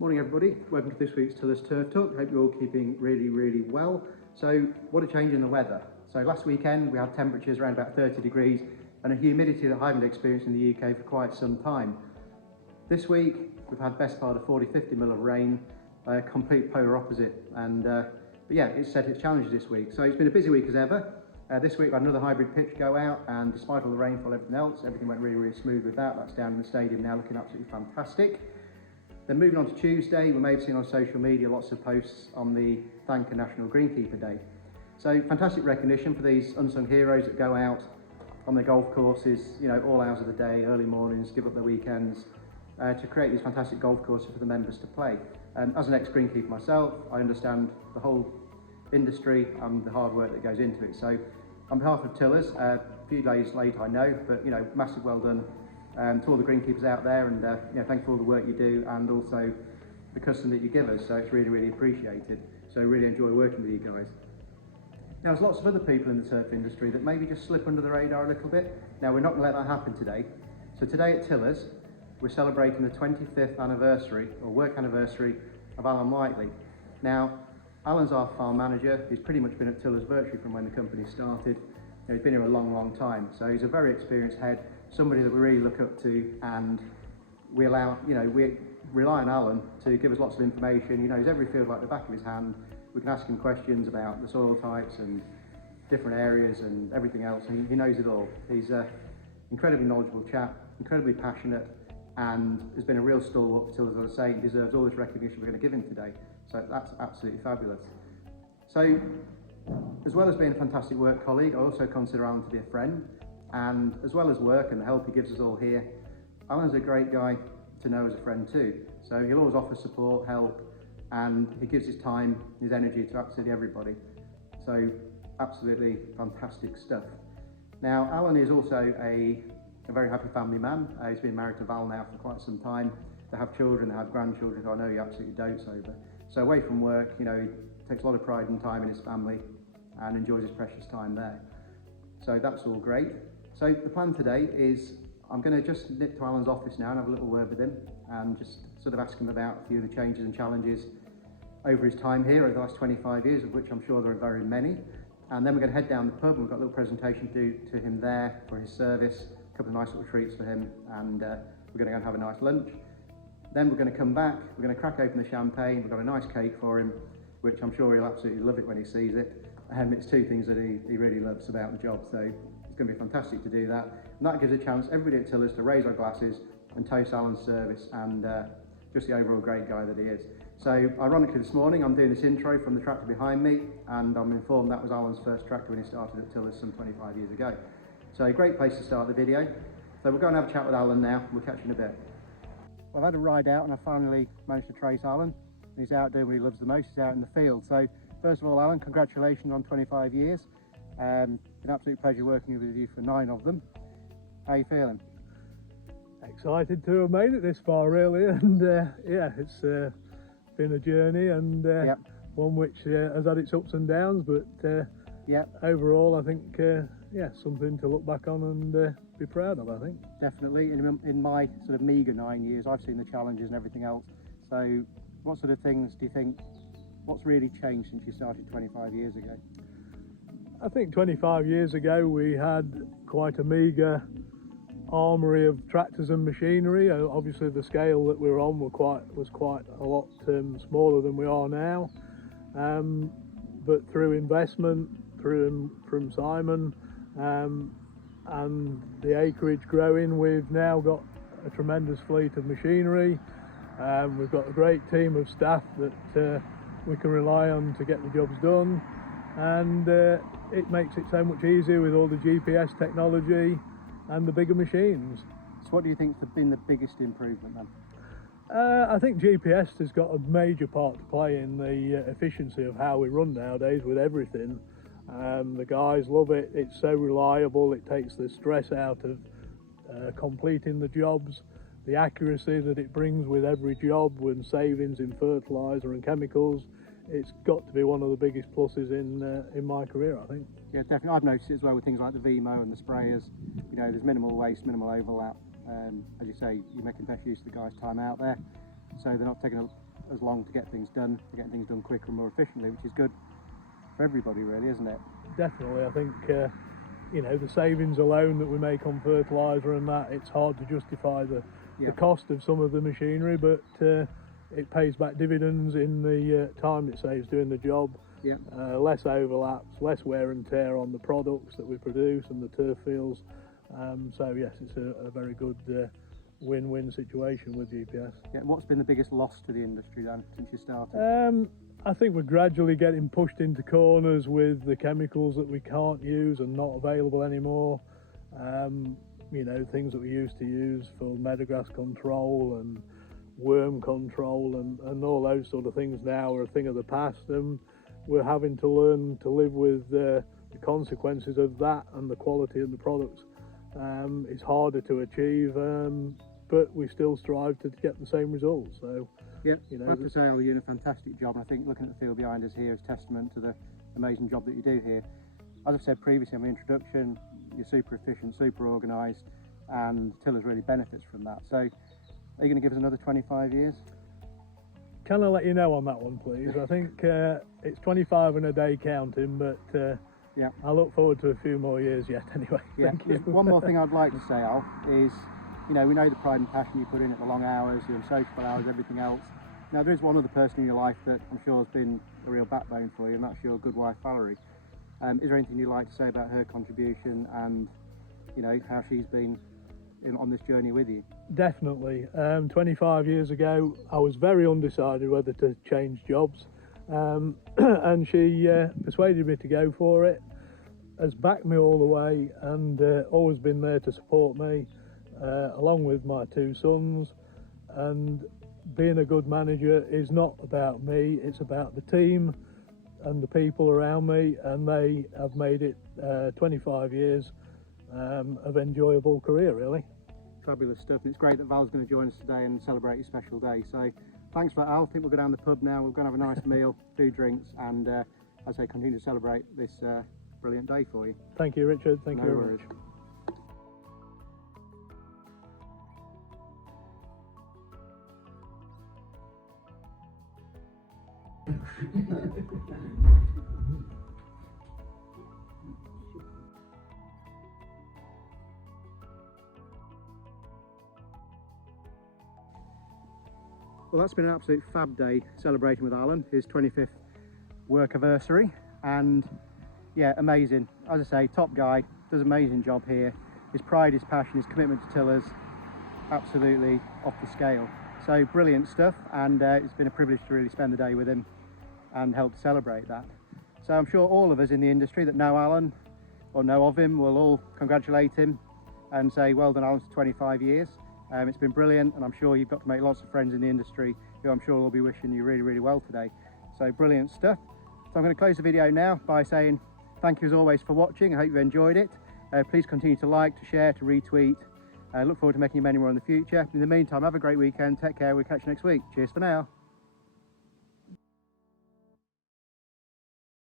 Morning everybody, welcome to this week's Tillers Turf Talk. Hope you're all keeping really well. So what a change in the weather. So last weekend we had temperatures around about 30 degrees and a humidity that I haven't experienced in the UK for quite some time. This week we've had best part of 40-50 mil of rain, complete polar opposite, and but yeah, it's set its challenges this week. So it's been a busy week as ever. This week we had another hybrid pitch go out, and despite all the rainfall and everything else, everything went really smooth with that. That's down in the stadium now, looking absolutely fantastic. Then moving on to Tuesday, we may have seen on social media lots of posts on the Thank a National Greenkeeper Day. So fantastic recognition for these unsung heroes that go out on their golf courses, you know, all hours of the day, early mornings, give up their weekends, to create these fantastic golf courses for the members to play. As an ex-greenkeeper myself, I understand the whole industry and the hard work that goes into it. So on behalf of Tillers, a few days late I know, but you know, massive well done to all the greenkeepers out there, and you know, thanks for all the work you do and also the custom that you give us. So it's really appreciated. So really enjoy working with you guys. Now there's lots of other people in the turf industry that maybe just slip under the radar a little bit. Now we're not going to let that happen today. So today at Tillers, we're celebrating the 25th anniversary or work anniversary of Alan Whiteley. Now Alan's our farm manager. He's pretty much been at Tillers virtually from when the company started. You know, he's been here a long time. So he's a very experienced head, somebody that we really look up to, and we rely on Alan to give us lots of information. He knows every field like the back of his hand. We can ask him questions about the soil types and different areas and everything else. He knows it all. He's an incredibly knowledgeable chap, incredibly passionate, and has been a real stalwart for Tillers, as I say. He deserves all this recognition we're going to give him today. So that's absolutely fabulous. So as well as being a fantastic work colleague, I also consider Alan to be a friend. And as well as work and the help he gives us all here, Alan's a great guy to know as a friend too. So he'll always offer support, help, and he gives his time, his energy to absolutely everybody. So absolutely fantastic stuff. Now Alan is also a very happy family man. He's been married to Val now for quite some time. They have children, they have grandchildren who I know he absolutely dotes over. So away from work, you know, he takes a lot of pride and time in his family and enjoys his precious time there. So that's all great. So the plan today is I'm going to just nip to Alan's office now and have a little word with him and just sort of ask him about a few of the changes and challenges over his time here over the last 25 years, of which I'm sure there are very many. And then we're going to head down the pub, and we've got a little presentation to do to him there for his service, a couple of nice little treats for him, and we're going to go and have a nice lunch. Then we're going to come back, we're going to crack open the champagne, we've got a nice cake for him, which I'm sure he'll absolutely love it when he sees it. It's two things that he really loves about the job, so it's going to be fantastic to do that. And that gives a chance, everybody at Tillers, to raise our glasses and toast Alan's service and just the overall great guy that he is. So ironically this morning I'm doing this intro from the tractor behind me, and I'm informed that was Alan's first tractor when he started at Tillers some 25 years ago. So a great place to start the video. So we'll go and have a chat with Alan now, we'll catch you in a bit. Well, I've had a ride out and I finally managed to trace Alan. He's out doing what he loves the most, he's out in the field. So first of all, Alan, congratulations on 25 years. It's been an absolute pleasure working with you for 9 of them. How are you feeling? Excited to have made it this far, really, and yeah, it's been a journey, and one which has had its ups and downs, but overall I think something to look back on and be proud of, I think. Definitely. In my sort of meagre 9 years, I've seen the challenges and everything else. So what sort of things do you think, what's really changed since you started 25 years ago? I think 25 years ago we had quite a meagre armoury of tractors and machinery. Obviously the scale that we were on was quite a lot smaller than we are now, but through investment from Simon and the acreage growing, we've now got a tremendous fleet of machinery. We've got a great team of staff that we can rely on to get the jobs done, and it makes it so much easier with all the GPS technology and the bigger machines. So what do you think has been the biggest improvement then? I think GPS has got a major part to play in the efficiency of how we run nowadays with everything. The guys love it, it's so reliable, it takes the stress out of completing the jobs, the accuracy that it brings with every job, with savings in fertiliser and chemicals. It's got to be one of the biggest pluses in my career, I think. Yeah, definitely. I've noticed it as well with things like the Vemo and the sprayers. You know, there's minimal waste, minimal overlap. As you say, you're making best use of the guys' time out there, so they're not taking as long to get things done, to get things done quicker and more efficiently, which is good for everybody really, isn't it? Definitely. I think you know, the savings alone that we make on fertiliser and that, it's hard to justify the cost of some of the machinery, but it pays back dividends in the time it saves doing the job. Yeah. Less overlaps, less wear and tear on the products that we produce and the turf fields. So yes, it's a very good win-win situation with GPS. Yeah. What's been the biggest loss to the industry then since you started? I think we're gradually getting pushed into corners with the chemicals that we can't use and not available anymore. You know, things that we used to use for meadowgrass control and worm control and all those sort of things now are a thing of the past, and we're having to learn to live with the consequences of that, and the quality of the products is harder to achieve, but we still strive to get the same results. So yeah, you know, I have to say, Al, you're doing a fantastic job, and I think looking at the field behind us here is testament to the amazing job that you do here. As I've said previously in my introduction, you're super efficient, super organised, and Tillers really benefits from that. So are you going to give us another 25 years? Can I let you know on that one, please? I think it's 25 and a day counting, but yeah, I look forward to a few more years yet anyway. Yeah. Thank you. One more thing I'd like to say, Al, is, you know, we know the pride and passion you put in at the long hours, the unsociable hours, everything else. Now, there is one other person in your life that I'm sure has been a real backbone for you, and that's your good wife, Valerie. Is there anything you'd like to say about her contribution and, you know, how she's been on this journey with you? Definitely. 25 years ago, I was very undecided whether to change jobs, and she persuaded me to go for it, has backed me all the way, and always been there to support me, along with my two sons. And being a good manager is not about me, it's about the team and the people around me, and they have made it 25 years of enjoyable career, really. Fabulous stuff, and it's great that Val's going to join us today and celebrate your special day. So thanks for that, Al. I think we'll go down the pub now, we're going to have a nice meal, 2 drinks, and as I say, continue to celebrate this brilliant day for you. Thank you, Richard. Thank you very worries. much. Well, that's been an absolute fab day celebrating with Alan, his 25th work anniversary, and yeah, amazing. As I say, top guy, does an amazing job here. His pride, his passion, his commitment to Tillers, absolutely off the scale. So brilliant stuff, and it's been a privilege to really spend the day with him and help celebrate that. So I'm sure all of us in the industry that know Alan or know of him will all congratulate him and say well done, Alan, for 25 years. It's been brilliant, and I'm sure you've got to make lots of friends in the industry who I'm sure will be wishing you really, really well today. So brilliant stuff. So I'm going to close the video now by saying thank you as always for watching. I hope you enjoyed it. Please continue to like, to share, to retweet. Look forward to making you many more in the future. In the meantime, have a great weekend. Take care. We'll catch you next week. Cheers for now.